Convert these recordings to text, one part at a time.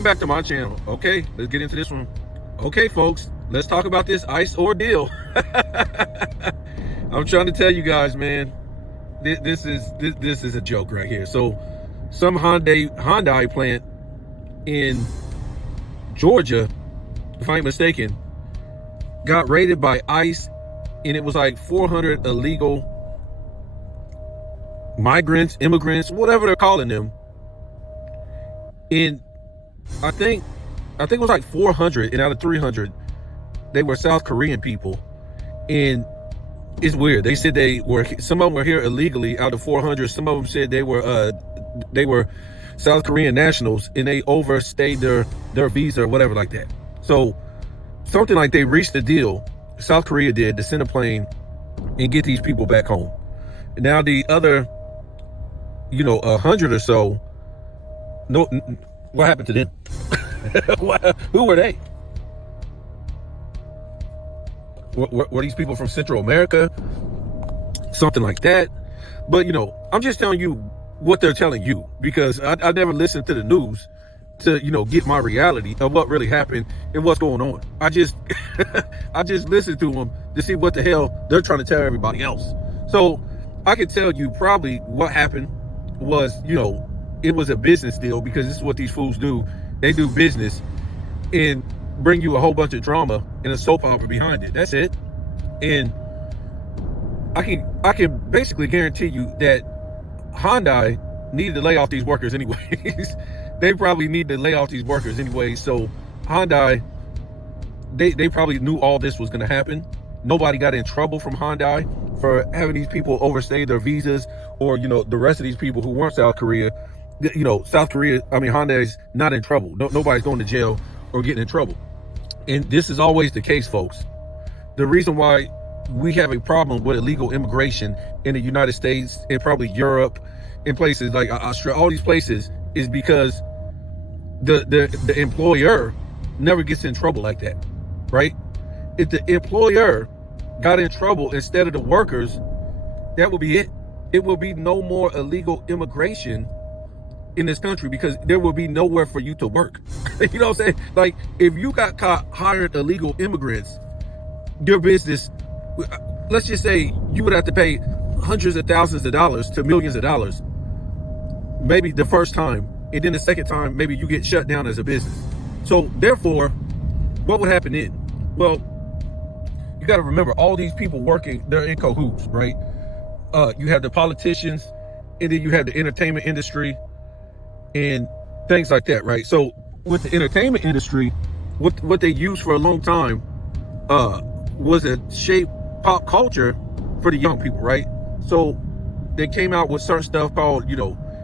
welcome back to my channel. Okay, let's get into this one. Okay, folks, let's talk about this ICE ordeal. I'm trying to tell you guys, man, this is a joke right here. So, some Hyundai plant in Georgia, if I ain't mistaken, got raided by ICE, and it was like 400 illegal migrants, immigrants, whatever they're calling them. And I think it was like 400, and out of 300, they were South Korean people. And it's weird. They said some of them were here illegally. Out of 400, some of them said they were South Korean nationals, and they overstayed their visa or whatever like that. So something like they reached a deal, South Korea did, to send a plane and get these people back home. Now the other, 100 or so, no, what happened to them? Who were they? Were these people from Central America? Something like that. But, I'm just telling you what they're telling you, because I never listened to the news to, get my reality of what really happened and what's going on. I just listened to them to see what the hell they're trying to tell everybody else. So I can tell you probably what happened was, it was a business deal, because this is what these fools do. They do business and bring you a whole bunch of drama and a soap opera behind it. That's it. And I can basically guarantee you that Hyundai needed to lay off these workers anyways. They probably need to lay off these workers anyway. So Hyundai, they probably knew all this was going to happen. Nobody got in trouble from Hyundai for having these people overstay their visas, or, the rest of these people who weren't South Korea. Hyundai's not in trouble. Nobody's going to jail or getting in trouble. And this is always the case, folks. The reason why we have a problem with illegal immigration in the United States and probably Europe and places like Australia, all these places, is because the employer never gets in trouble like that, right? If the employer got in trouble instead of the workers, that would be it. It will be no more illegal immigration in this country, because there will be nowhere for you to work. You know what I'm saying? Like, if you got caught hiring illegal immigrants, your business, let's just say you would have to pay hundreds of thousands of dollars to millions of dollars, maybe the first time, and then the second time, maybe you get shut down as a business. So therefore, what would happen then? Well, you got to remember, all these people working, they're in cahoots, right? You have the politicians, and then you have the entertainment industry and things like that, right? So with the entertainment industry, what they used for a long time was to shape pop culture for the young people, right? So they came out with certain stuff called,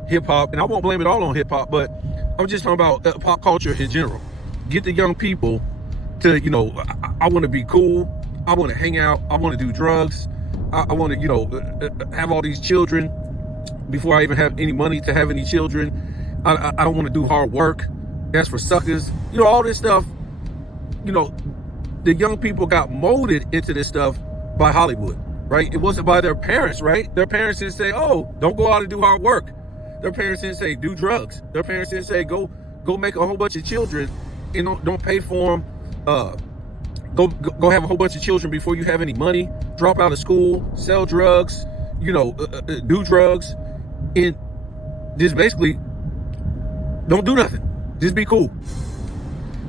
hip hop, and I won't blame it all on hip hop, but I'm just talking about pop culture in general. Get the young people to, I want to be cool, I want to hang out, I want to do drugs, I want to, have all these children before I even have any money to have any children. I don't want to do hard work. That's for suckers. All this stuff, the young people got molded into this stuff by Hollywood, right? It wasn't by their parents, right? Their parents didn't say, oh, don't go out and do hard work. Their parents didn't say, do drugs. Their parents didn't say, go make a whole bunch of children and don't pay for them. Go have a whole bunch of children before you have any money. Drop out of school, sell drugs, do drugs, and just basically don't do nothing. Just be cool.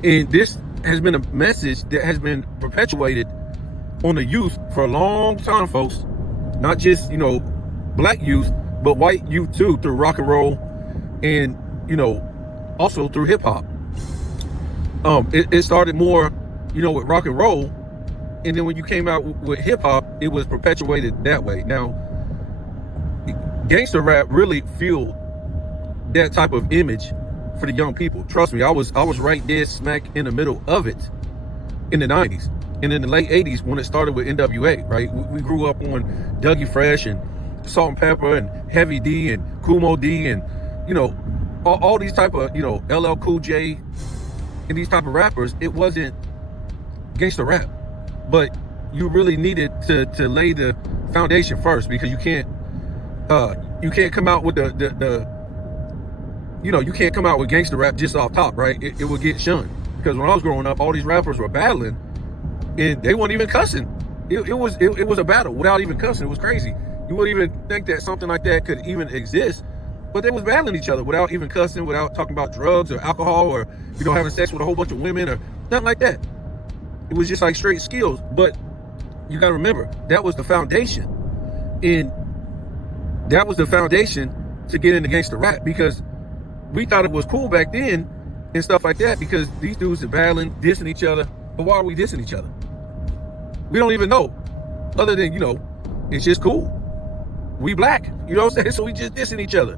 And this has been a message that has been perpetuated on the youth for a long time, folks. Not just, black youth, but white youth too, through rock and roll and, also through hip hop. It started more, with rock and roll. And then when you came out with hip hop, it was perpetuated that way. Now, gangster rap really fueled that type of image for the young people. Trust me, I was right there smack in the middle of it in the 90s. And in the late 80s, when it started with NWA, right? We grew up on Dougie Fresh and Salt and Pepper and Heavy D and Kumo D and, all these type of, LL Cool J and these type of rappers. It wasn't gangster rap, but you really needed to lay the foundation first, because you can't come out with you can't come out with gangster rap just off top, right? It would get shunned. Because when I was growing up, all these rappers were battling and they weren't even cussing. It was a battle without even cussing. It was crazy. You wouldn't even think that something like that could even exist. But they was battling each other without even cussing, without talking about drugs or alcohol or, having sex with a whole bunch of women or nothing like that. It was just like straight skills. But you got to remember, that was the foundation. And that was the foundation to get into gangster rap, because we thought it was cool back then and stuff like that, because these dudes are battling, dissing each other. But why are we dissing each other? We don't even know. Other than, it's just cool. We black, you know what I'm saying? So we just dissing each other.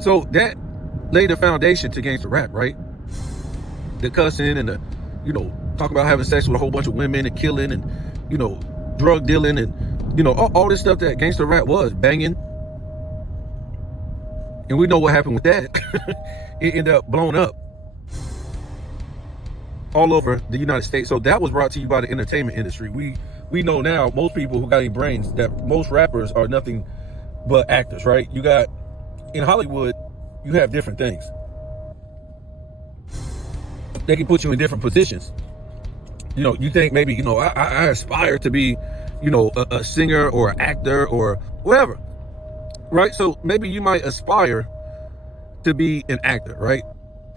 So that laid the foundation to gangster rap, right? The cussing and the, talking about having sex with a whole bunch of women and killing and, drug dealing and, all this stuff that gangster rap was, banging. And we know what happened with that. It ended up blowing up all over the United States. So that was brought to you by the entertainment industry. We know now, most people who got any brains, that most rappers are nothing but actors, right? You got, in Hollywood, you have different things. They can put you in different positions. You think maybe, I aspire to be, a singer or an actor or whatever, right? So maybe you might aspire to be an actor, right?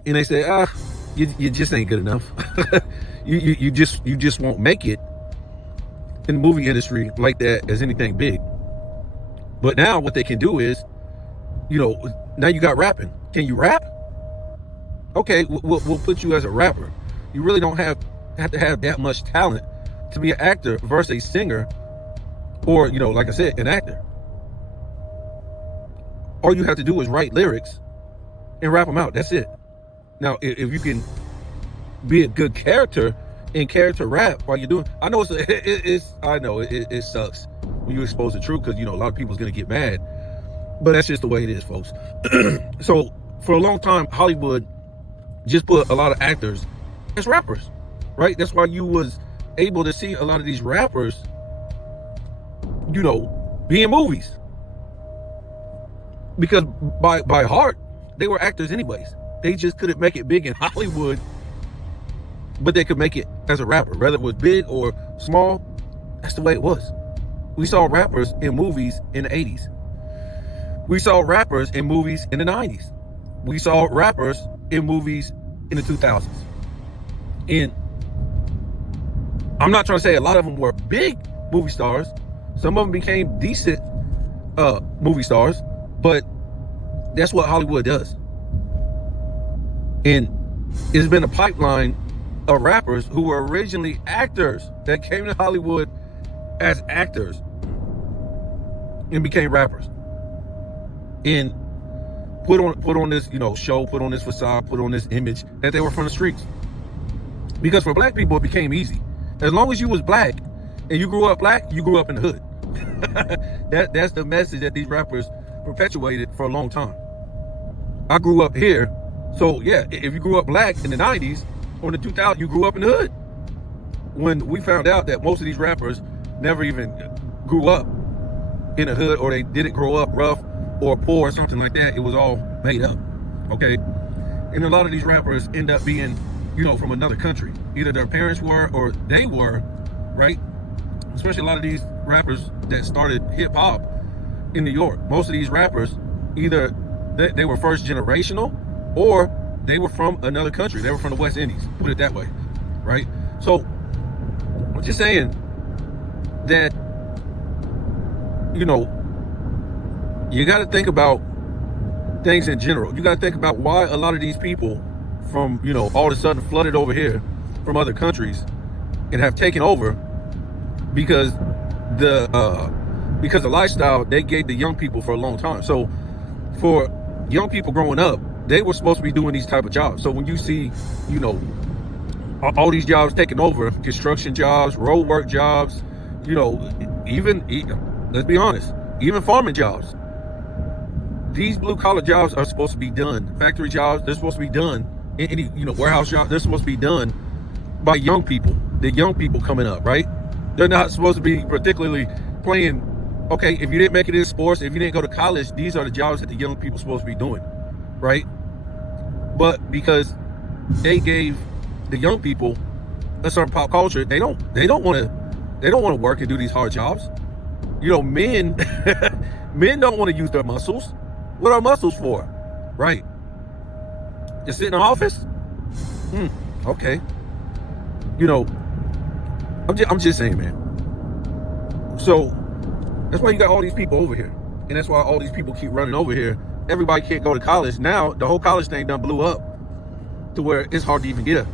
And they say, you just ain't good enough. you just won't make it in the movie industry like that as anything big. But now what they can do is, now you got rapping. Can you rap? Okay, we'll put you as a rapper. You really don't have to have that much talent to be an actor versus a singer, or, like I said, an actor. All you have to do is write lyrics and rap them out. That's it. Now, if you can be a good character and character rap while you're doing, I know it sucks when you expose the truth, because, a lot of people's going to get mad, but that's just the way it is, folks. So for a long time, Hollywood just put a lot of actors as rappers, right? That's why you was able to see a lot of these rappers, be in movies, because by heart, they were actors anyways. They just couldn't make it big in Hollywood, but they could make it as a rapper, whether it was big or small. That's the way it was. We saw rappers in movies in the 80s. We saw rappers in movies in the 90s. We saw rappers in movies in the 2000s. And I'm not trying to say a lot of them were big movie stars. Some of them became decent movie stars, but that's what Hollywood does. And it's been a pipeline of rappers who were originally actors that came to Hollywood as actors and became rappers, and put on this show, put on this facade, put on this image that they were from the streets. Because for black people, it became easy. As long as you was black and you grew up black, you grew up in the hood. That's the message that these rappers perpetuated for a long time. I grew up here, so yeah, if you grew up black in the 90s or in the 2000s, you grew up in the hood. When we found out that most of these rappers never even grew up in the hood, or they didn't grow up rough or poor or something like that, it was all made up, okay? And a lot of these rappers end up being, from another country. Either their parents were or they were, right? Especially a lot of these rappers that started hip-hop in New York. Most of these rappers, either they were first generational, or they were from another country. They were from the West Indies, put it that way, right? So I'm just saying that, you got to think about things in general. You got to think about why a lot of these people from, all of a sudden flooded over here from other countries and have taken over, because the lifestyle they gave the young people for a long time. So for young people growing up, they were supposed to be doing these type of jobs. So when you see, all these jobs taken over, construction jobs, road work jobs, even, let's be honest, even farming jobs. These blue collar jobs are supposed to be done. Factory jobs, they're supposed to be done. Any, warehouse jobs, they're supposed to be done by young people. The young people coming up, right? They're not supposed to be particularly playing, okay, if you didn't make it in sports, if you didn't go to college, these are the jobs that the young people are supposed to be doing, right? But because they gave the young people a certain pop culture, they don't want to work and do these hard jobs. You know, men men don't want to use their muscles. What are muscles for? Right. Just sit in the office? Okay. You know, I'm just saying, man. So that's why you got all these people over here. And that's why all these people keep running over here. Everybody can't go to college. Now the whole college thing done blew up to where it's hard to even get a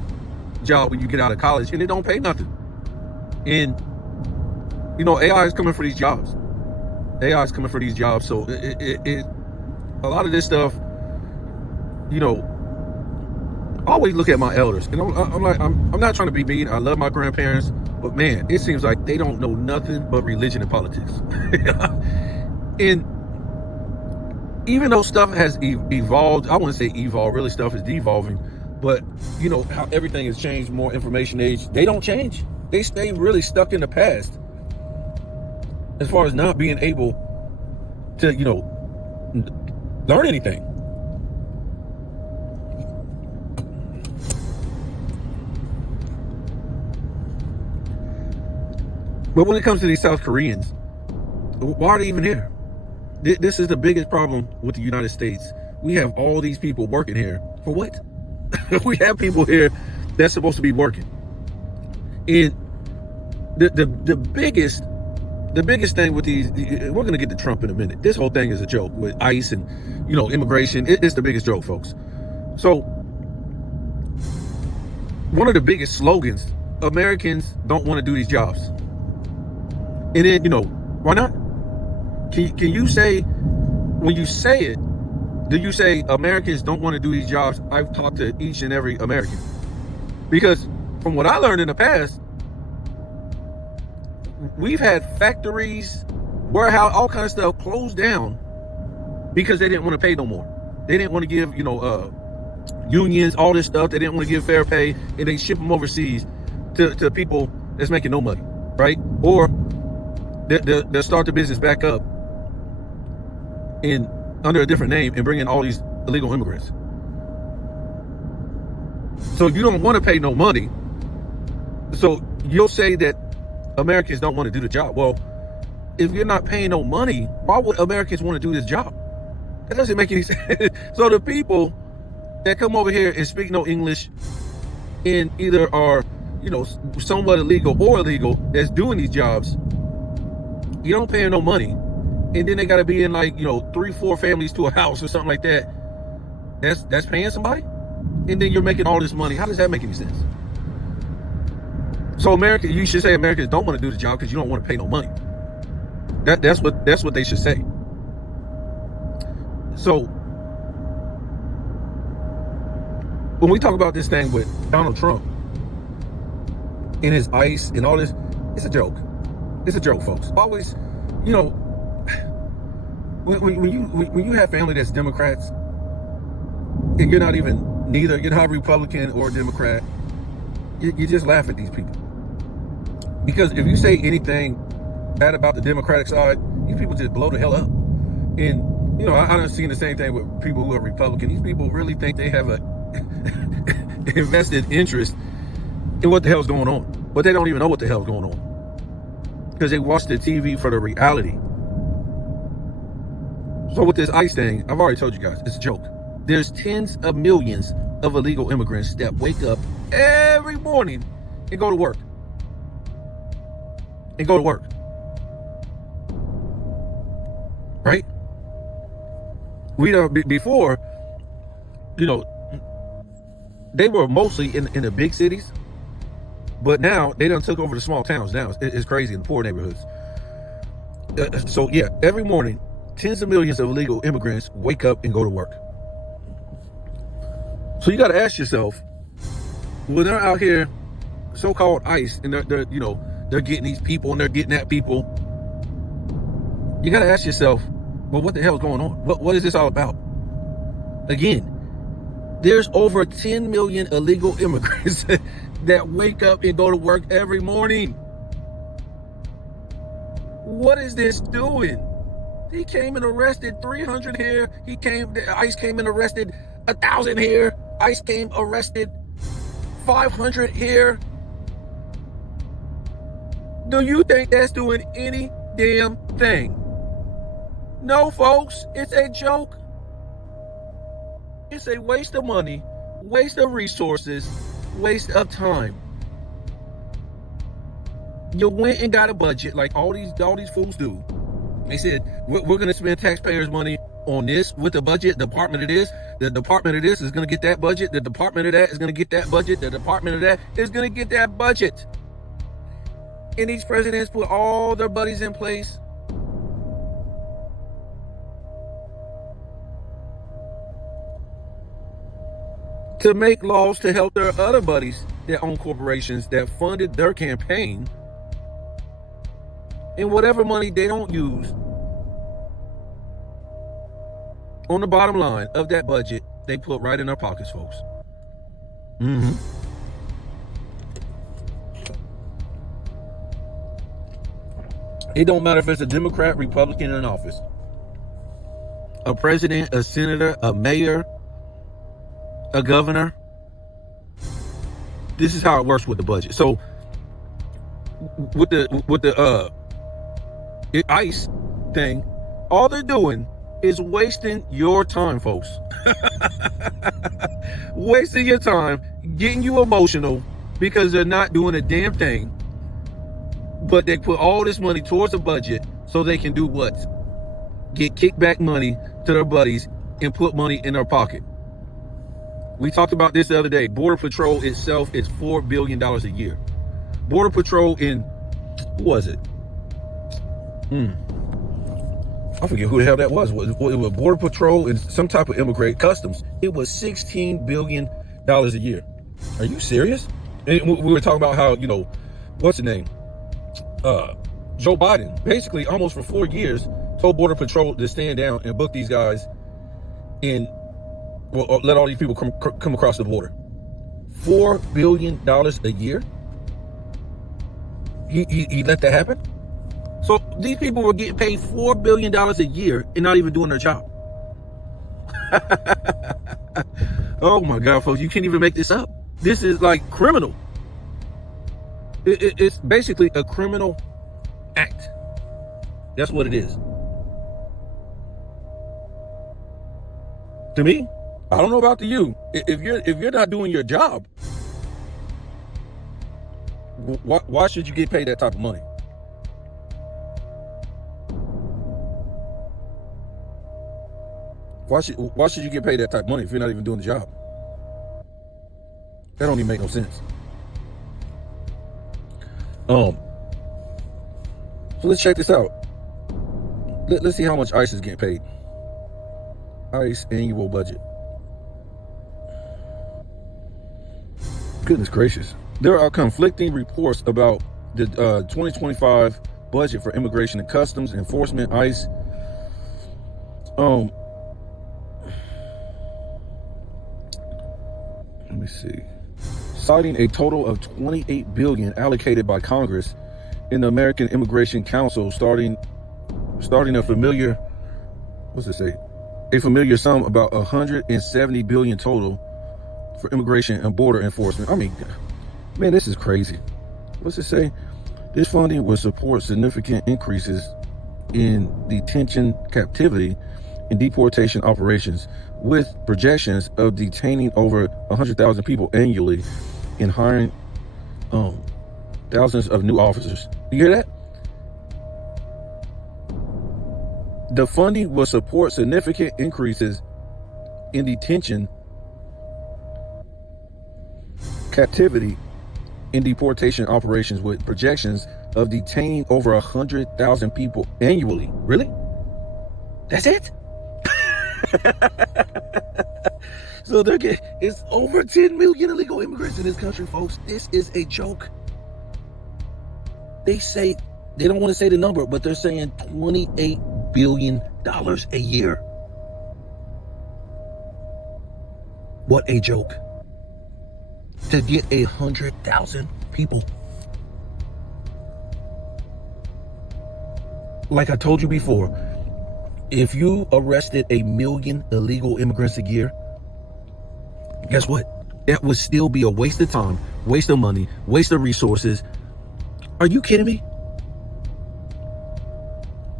job when you get out of college, and it don't pay nothing. And you know, AI is coming for these jobs. AI is coming for these jobs. So it a lot of this stuff, you know, I always look at my elders, and I'm not trying to be mean. I love my grandparents, but man, it seems like they don't know nothing but religion and politics. And even though stuff has evolved, I wouldn't say evolved, really stuff is devolving, but you know how everything has changed, more information age, they don't change. They stay really stuck in the past as far as not being able to, you know, learn anything. But when it comes to these South Koreans, why are they even here? This is the biggest problem with the United States. We have all these people working here for what? We have people here that's supposed to be working. And the biggest thing with these, we're gonna get to Trump in a minute. This whole thing is a joke with ICE and, you know, immigration. It's the biggest joke, folks. So one of the biggest slogans, Americans don't want to do these jobs. And then, you know, why not? Can you say, when you say it, do you say Americans don't want to do these jobs? I've talked to each and every American. Because from what I learned in the past, we've had factories, warehouse, all kinds of stuff closed down because they didn't want to pay no more. They didn't want to give, you know, unions, all this stuff. They didn't want to give fair pay, and they ship them overseas to people that's making no money, right? Or they'll start the business back up in under a different name and bring in all these illegal immigrants. So you don't want to pay no money. So you'll say that Americans don't want to do the job. Well, if you're not paying no money, why would Americans want to do this job? That doesn't make any sense. So the people that come over here and speak no English and either are, you know, somewhat illegal or illegal that's doing these jobs, you don't pay no money. And then they got to be in, like, you know, 3-4 families to a house or something like that. That's paying somebody? And then you're making all this money. How does that make any sense? So America, you should say Americans don't want to do the job because you don't want to pay no money. That's what they should say. So when we talk about this thing with Donald Trump and his ICE and all this, it's a joke. It's a joke, folks. Always, you know, when you have family that's Democrats and you're not Republican or Democrat, you just laugh at these people. Because if you say anything bad about the Democratic side, these people just blow the hell up. And, you know, I've seen the same thing with people who are Republican. These people really think they have a invested interest in what the hell's going on. But they don't even know what the hell's going on, because they watch the TV for the reality. So with this ICE thing, I've already told you guys, it's a joke. There's tens of millions of illegal immigrants that wake up every morning and go to work. Right? We know before, you know, they were mostly in the big cities, but now they done took over the small towns. Now it's crazy in the poor neighborhoods. So yeah, every morning, tens of millions of illegal immigrants wake up and go to work. So you got to ask yourself, when they're out here, so-called ICE, and they're getting these people and they're getting at people, you got to ask yourself, well, what the hell is going on? What is this all about? Again, there's over 10 million illegal immigrants that wake up and go to work every morning. What is this doing? He came and arrested 300 here. ICE came and arrested 1,000 here. ICE came arrested 500 here. Do you think that's doing any damn thing? No, folks, it's a joke. It's a waste of money, waste of resources, waste of time. You went and got a budget like all these fools do. They said, we're going to spend taxpayers' money on this with the budget. Department of this, the department of this is going to get that budget. The department of that is going to get that budget. The department of that is going to get that budget. And these presidents put all their buddies in place. To make laws to help their other buddies that own corporations that funded their campaign. And whatever money they don't use on the bottom line of that budget, they put right in their pockets, folks. It don't matter if it's a Democrat, Republican in office, a president, a senator, a mayor, a governor. This is how it works with the budget. So with the ICE thing, all they're doing is wasting your time, folks. Wasting your time, getting you emotional because they're not doing a damn thing. But they put all this money towards the budget so they can do what? Get kickback money to their buddies and put money in their pocket. We talked about this the other day. Border Patrol itself is $4 billion a year. Border Patrol in, who was it? I forget who the hell that was. It was Border Patrol and some type of immigrant customs. It was $16 billion a year. Are you serious? And we were talking about how, what's the name? Joe Biden, basically almost for 4 years, told Border Patrol to stand down and book these guys and let all these people come across the border. $4 billion a year? He let that happen? So these people were getting paid $4 billion a year and not even doing their job. Oh my God, folks, you can't even make this up. This is like criminal. It's basically a criminal act. That's what it is. To me, I don't know about to you. If you're not doing your job, why should you get paid that type of money? Why should you get paid that type of money if you're not even doing the job? That don't even make no sense. So let's check this out. Let's see how much ICE is getting paid. ICE annual budget. Goodness gracious. There are conflicting reports about the 2025 budget for immigration and customs enforcement, ICE. Let me see. Citing a total of $28 billion allocated by Congress in the American Immigration Council, starting a familiar, what's it say? A familiar sum about $170 billion total for immigration and border enforcement. I mean, man, this is crazy. What's it say? This funding will support significant increases in detention, captivity, and deportation operations, with projections of detaining over 100,000 people annually and hiring thousands of new officers. You hear that? The funding will support significant increases in detention, captivity, and deportation operations, with projections of detaining over 100,000 people annually. Really? That's it? So it's over 10 million illegal immigrants in this country, folks. This is a joke. They say, they don't want to say the number, but they're saying $28 billion a year. What a joke. To get 100,000 people. Like I told you before, If you arrested 1 million illegal immigrants a year, guess what? That would still be a waste of time, waste of money, waste of resources. Are you kidding me?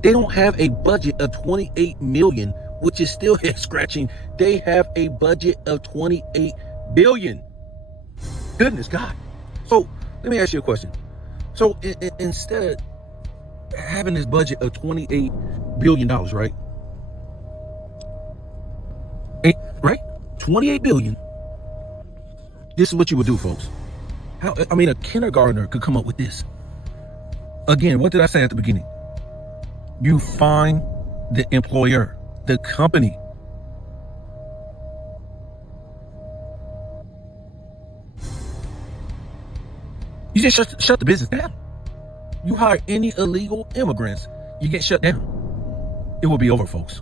They don't have a budget of 28 million, which is still head scratching. They have a budget of 28 billion. Goodness God. So let me ask you a question. So instead of having this budget of $28 billion, right? Right? 28 billion. This is what you would do, folks. I mean, a kindergartner could come up with this. Again, what did I say at the beginning? You find the employer, the company. You just shut the business down. You hire any illegal immigrants, you get shut down. It will be over, folks.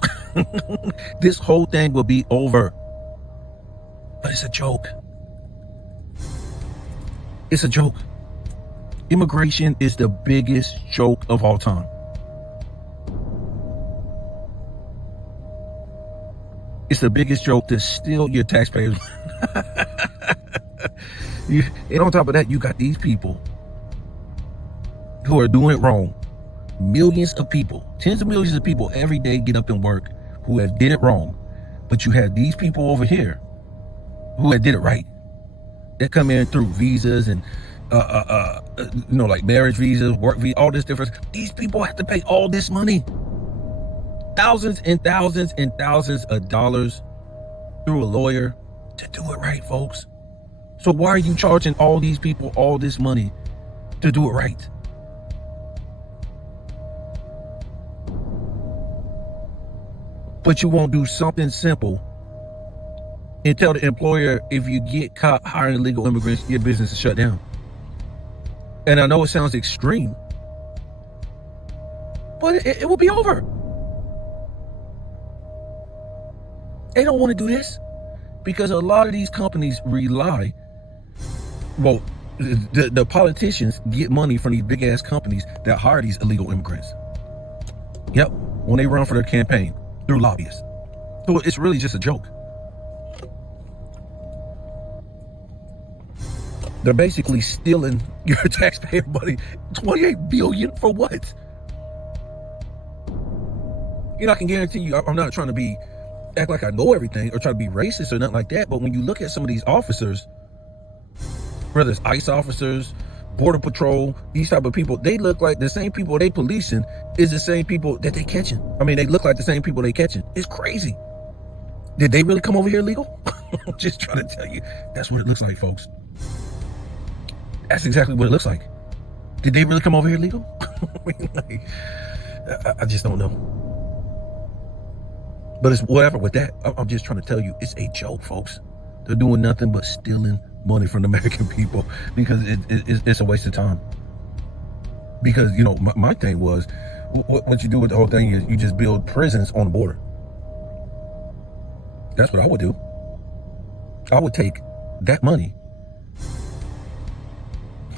This whole thing will be over. But it's a joke. It's a joke. Immigration is the biggest joke of all time. It's the biggest joke to steal your taxpayers. And on top of that, you got these people who are doing it wrong. Millions of people, tens of millions of people every day get up and work who have did it wrong. But you have these people over here who have did it right. They come in through visas and like marriage visas, work visa, all this different. These people have to pay all this money, thousands and thousands and thousands of dollars through a lawyer to do it right, folks. So why are you charging all these people all this money to do it right? But you won't do something simple and tell the employer, if you get caught hiring illegal immigrants, your business is shut down. And I know it sounds extreme, but it will be over. They don't want to do this because a lot of these companies rely, the politicians get money from these big ass companies that hire these illegal immigrants. Yep, when they run for their campaign through lobbyists. So it's really just a joke. They're basically stealing your taxpayer money. 28 billion for what? I can guarantee you, I'm not trying to act like I know everything or try to be racist or nothing like that. But when you look at some of these officers, whether it's ICE officers, Border Patrol, these type of people, they look like the same people they policing is the same people that they catching. I mean, they look like the same people they catching. It's crazy. Did they really come over here illegal? I'm just trying to tell you, that's what it looks like, folks. That's exactly what it looks like. Did they really come over here legal? I just don't know. But it's whatever with that. I'm just trying to tell you, it's a joke, folks. They're doing nothing but stealing money from the American people because it's a waste of time. Because, my thing was, what you do with the whole thing is you just build prisons on the border. That's what I would do. I would take that money,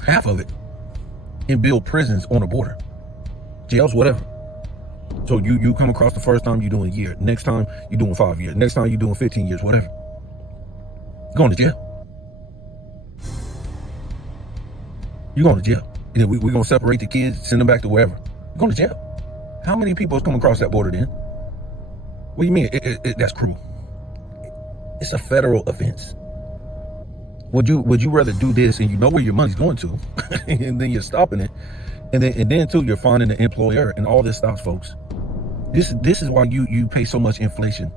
half of it, and build prisons on the border, jails, whatever. So you come across the first time, you're doing a year. Next time, you're doing 5 years. Next time, you're doing 15 years, whatever. Going to jail. You're going to jail. And then we're going to separate the kids, send them back to wherever. You're going to jail. How many people is coming across that border then? What do you mean? That's cruel. It's a federal offense. Would you rather do this and you know where your money's going to, and then you're stopping it, and then too you're finding the employer, and all this stops, folks. This is why you pay so much inflation,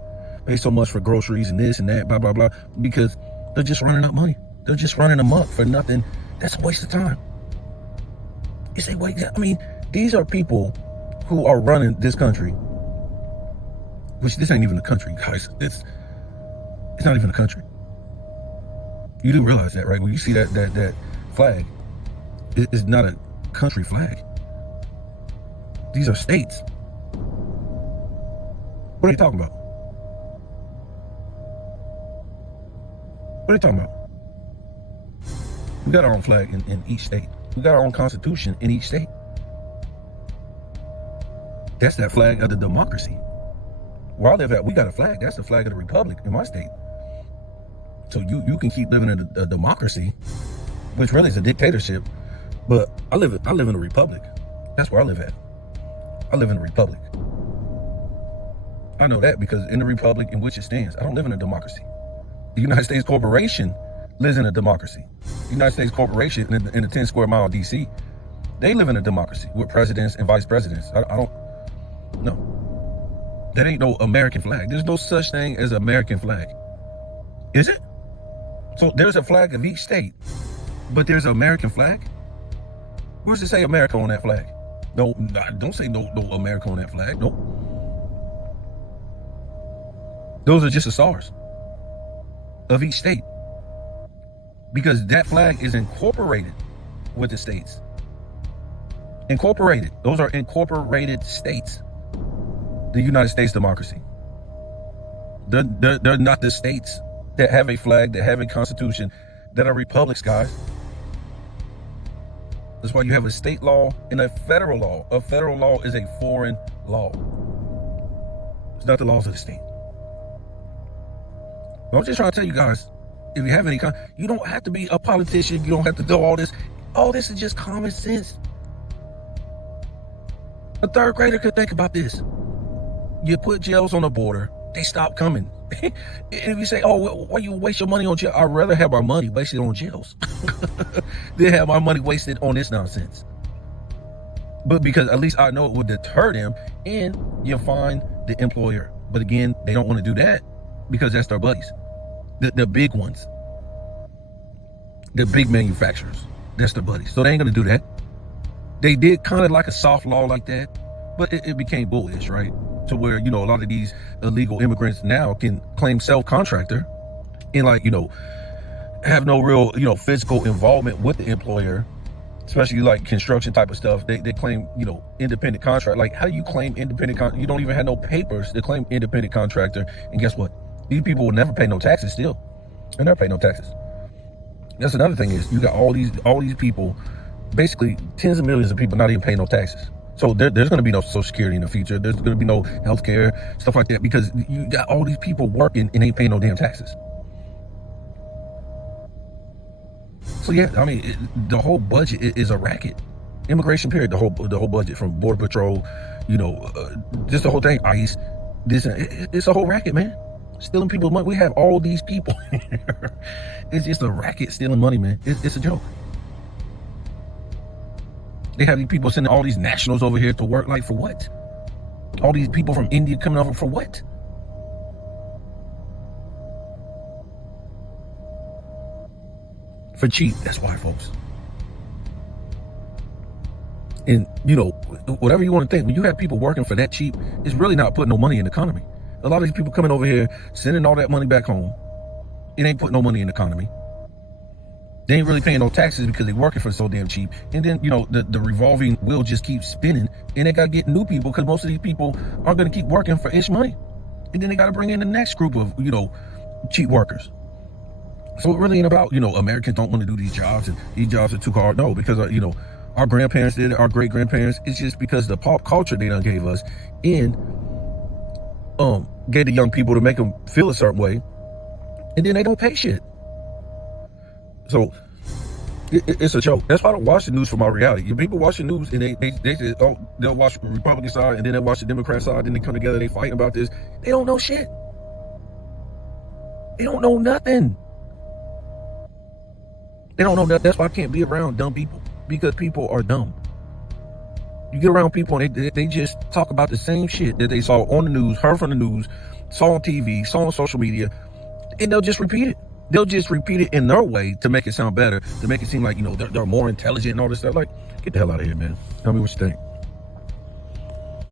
pay so much for groceries and this and that, blah blah blah, because they're just running out money. They're just running amok for nothing. That's a waste of time. It's a waste. I mean, these are people who are running this country, which this ain't even a country, guys. It's not even a country. You do realize that, right? When you see that flag, it's not a country flag. These are states. What are you talking about? What are you talking about? We got our own flag in each state. We got our own constitution in each state. That's that flag of the democracy. Where I live at, we got a flag. That's the flag of the republic in my state. So you can keep living in a democracy, which really is a dictatorship. But I live in a republic. That's where I live at. I live in a republic. I know that because in the republic in which it stands, I don't live in a democracy. The United States Corporation lives in a democracy. The United States Corporation in the 10 square mile DC, they live in a democracy with presidents and vice presidents. I don't, no. That ain't no American flag. There's no such thing as American flag. Is it? So there's a flag of each state, but there's an American flag? Where's it say America on that flag? No, don't say no America on that flag. No. Those are just the stars of each state. Because that flag is incorporated with the states. Incorporated. Those are incorporated states. The United States democracy. They're not the states that have a flag, that have a constitution, that are republics, guys. That's why you have a state law and a federal law. A federal law is a foreign law. It's not the laws of the state. But I'm just trying to tell you guys, if you have any you don't have to be a politician. You don't have to do all this. All this is just common sense. A third grader could think about this. You put jails on the border, they stop coming. If you say, oh, why you waste your money on jail? I'd rather have my money wasted on jails than have my money wasted on this nonsense. But because at least I know it would deter them, and you'll find the employer. But again, they don't want to do that because that's their buddies. The big ones. The big manufacturers. That's their buddies. So they ain't going to do that. They did kind of like a soft law like that, but it became bullish, right? To where, a lot of these illegal immigrants now can claim self-contractor and have no real, physical involvement with the employer, especially like construction type of stuff. They claim, independent contract. Like, how do you claim independent you don't even have no papers to claim independent contractor. And guess what? These people will never pay no taxes still. They'll never pay no taxes. That's another thing is you got all these people, basically tens of millions of people not even paying no taxes. So there's going to be no Social Security in the future. There's going to be no health care, stuff like that, because you got all these people working and ain't paying no damn taxes. So yeah, I mean, the whole budget is a racket. Immigration period, the whole budget from Border Patrol, just the whole thing, ICE, it's a whole racket, man. Stealing people's money. We have all these people. It's just a racket stealing money, man. It's a joke. They have these people sending all these nationals over here to work, like, for what? All these people from India coming over for what? For cheap, that's why, folks. And, whatever you want to think, when you have people working for that cheap, it's really not putting no money in the economy. A lot of these people coming over here, sending all that money back home, it ain't putting no money in the economy. They ain't really paying no taxes because they're working for so damn cheap. And then, the revolving wheel just keeps spinning. And they got to get new people because most of these people aren't going to keep working for ish money. And then they got to bring in the next group of, cheap workers. So it really ain't about, Americans don't want to do these jobs and these jobs are too hard. No, because, our grandparents did it, our great-grandparents. It's just because the pop culture they done gave us and gave the young people to make them feel a certain way. And then they don't pay shit. So it's a joke. That's why I don't watch the news for my reality. People watch the news and they say, oh, they'll watch the Republican side and then they'll watch the Democrat side, then they come together, they fighting about this. They don't know shit. They don't know nothing. They don't know that. That's why I can't be around dumb people, because people are dumb. You get around people and they just talk about the same shit that they saw on the news, heard from the news, saw on TV, saw on social media, and they'll just repeat it. They'll just repeat it in their way to make it sound better, to make it seem like, they're more intelligent and all this stuff. Like, get the hell out of here, man. Tell me what you think.